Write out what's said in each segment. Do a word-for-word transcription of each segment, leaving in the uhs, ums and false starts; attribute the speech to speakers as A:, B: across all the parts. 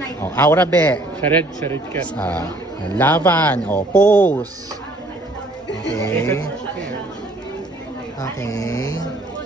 A: United.
B: Oh, Aura Be.
C: Sa red, sa red cat.
B: Ah, laban. Oh, pose. Okay. Okay.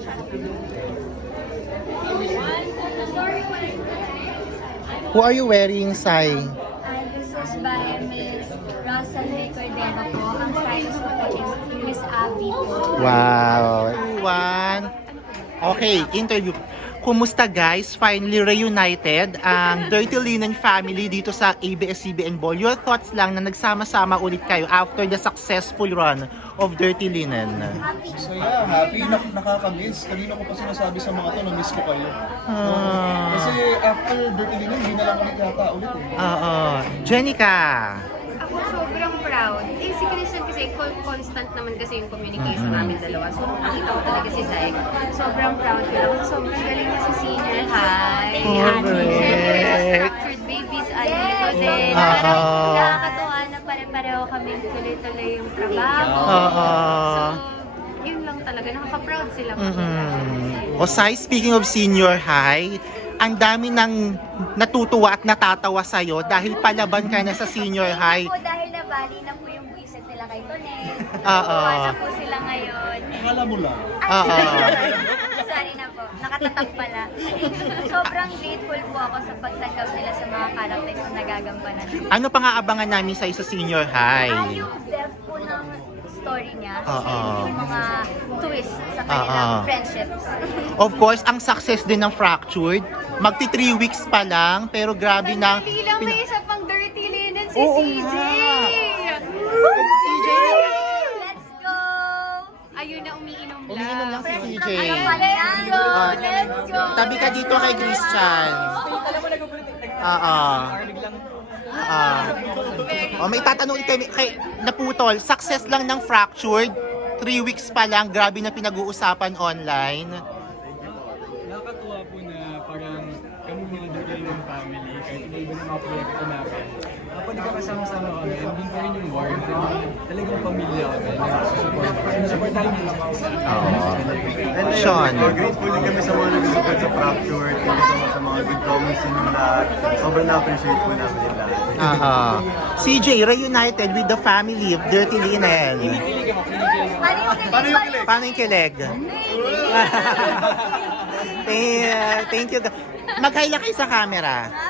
B: Who are you wearing, Sai?
A: And this is by Miss Russell Lee Cordero po. Ang stylist ko po is Miss Abby po.
B: Wow. One. Okay, interview. Kumusta guys? Finally reunited ang Dirty Linen family dito sa A B S C B N Ball. Your thoughts lang na nagsama-sama ulit kayo after the successful run of Dirty Linen.
D: Saya, happy, nak nakakamiss. Kanina ko pa sinasabi sa mga to, na-miss ko kayo.
B: Ah.
D: Kasi after Dirty Linen, hindi na lang ulit yata ulit eh.
B: Oo. Jenica.
E: Ako sobrang proud. Eh, si Christian kasi con- constant naman kasi yung communication
B: Mm-hmm.
E: namin dalawa. So, nung nakita ko talaga si Sai, sobrang proud ko lang. Sobrang galing na si senior high.
B: Correct.
E: Siyempre, sa structured babies, andito din.
B: Oo.
E: Parang nakakatuwa na pare-pareho kami tuloy-tuloy yung trabaho.
B: Oo.
E: So, yun lang talaga. Nakaka-proud sila.
B: Mm-mm. O Sai, speaking of senior high, ang dami nang natutuwa at natatawa sa'yo dahil palaban ka na sa senior high.
A: Po, dahil nabali na po yung buwisit nila kay Tonel.
B: Oo.
A: Tuwa na po sila ngayon.
D: Akala mo lang.
B: Oo.
A: Sorry na po. Nakatatak pala. Sobrang grateful po ako sa pagtanggap nila sa mga characters na nagagampanan.
B: Ano pa nga abangan namin sa'yo sa senior
A: Ah,
B: high?
A: yung depth po ng story niya.
B: Oo.
A: And yung mga twist sa
B: Oo.
A: kanilang friendships.
B: Of course, ang success din ng Fractured. Magti three weeks pa lang, pero grabe na.
E: Hindi lang may
B: pin-
E: isa pang dirty linen si
B: Oo
E: C J.
B: C J,
A: Let's go!
E: Ayun na, umiinom lang.
B: umiinom lang si C J.
A: Ano pa yan?
B: Ah,
A: Let's go!
B: Tabi ka dito kay Christian. Oo. Ah. Oh, may tatanong kay, kay naputol. Success lang ng Fractured. Three weeks pa lang, grabe na pinag-uusapan online.
C: Nakakatuwa po na parang kami mga Dirty family, kahit iba-iba ng mga proyekto namin. Kapag nagkakasama-sama kami, hindi pa rin yung warm, talagang pamilya kami. Nagsusupport. Sinusuportahan niyo sa isa.
B: Oo.
F: And
B: Sean.
F: ayun, grateful din kami sa mga nag-support sa Fracture, thank you so much sa mga good comments din yung lahat. Sobrang na-appreciate po namin yung lahat.
B: Aha. C J, reunited with the family of Dirty Linen.
A: Paano yung kilig?
B: Paano yung kilig? thank, thank you. Mag-hi lang kayo sa camera.